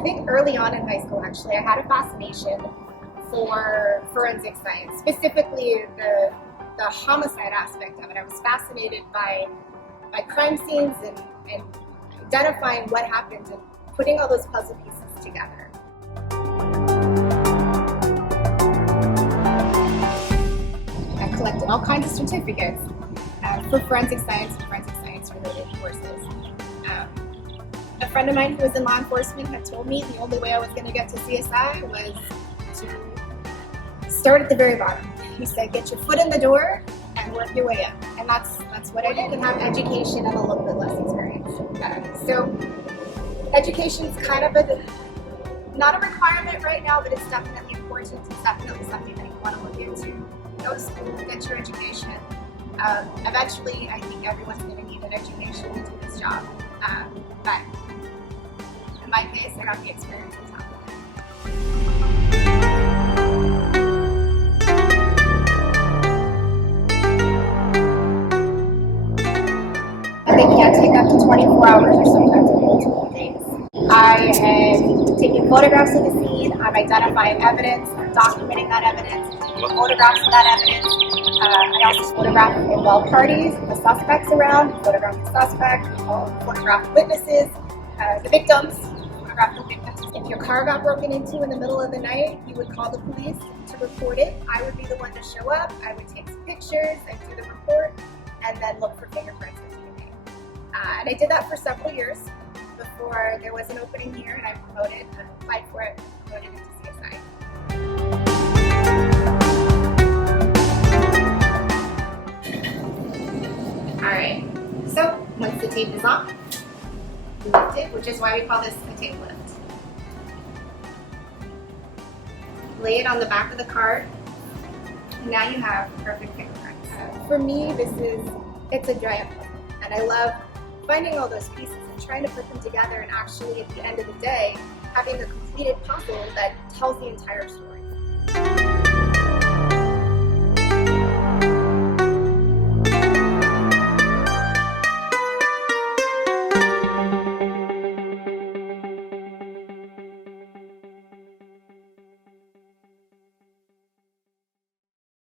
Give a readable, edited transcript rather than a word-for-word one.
I think early on in high school, actually, I had a fascination for forensic science, specifically the homicide aspect of it. I was fascinated by crime scenes and identifying what happened and putting all those puzzle pieces together. I collected all kinds of certificates for forensic science and forensic science related courses. A friend of mine who was in law enforcement had told me the only way I was going to get to CSI was to start at the very bottom. He said, get your foot in the door and work your way up. And that's what I did, and have education and a little bit less experience. So education is kind of not a requirement right now, but it's definitely important. It's definitely something that you want to look into. Go to school, get your education. Eventually, I think everyone's going to need an education to do this job. But in my case, I got the experience on top of it. They can take up to 24 hours or sometimes multiple days. I am taking photographs of the scene, I'm identifying evidence, I'm documenting that evidence, taking photographs of that evidence. I also photograph involved parties, the suspects around, photograph the suspect, photograph witnesses, the victims, photograph the victims. If your car got broken into in the middle of the night, you would call the police to report it. I would be the one to show up, I would take some pictures, I'd do the report, and then look for fingerprints and DNA. And I did that for several years before there was an opening here, and I applied for it, and promoted into CSI. Alright, so once the tape is on, you lift it, which is why we call this a tape lift. Lay it on the back of the card, and now you have perfect fingerprints. For me, it's a giant puzzle, and I love finding all those pieces and trying to put them together, and actually at the end of the day having a completed puzzle that tells the entire story.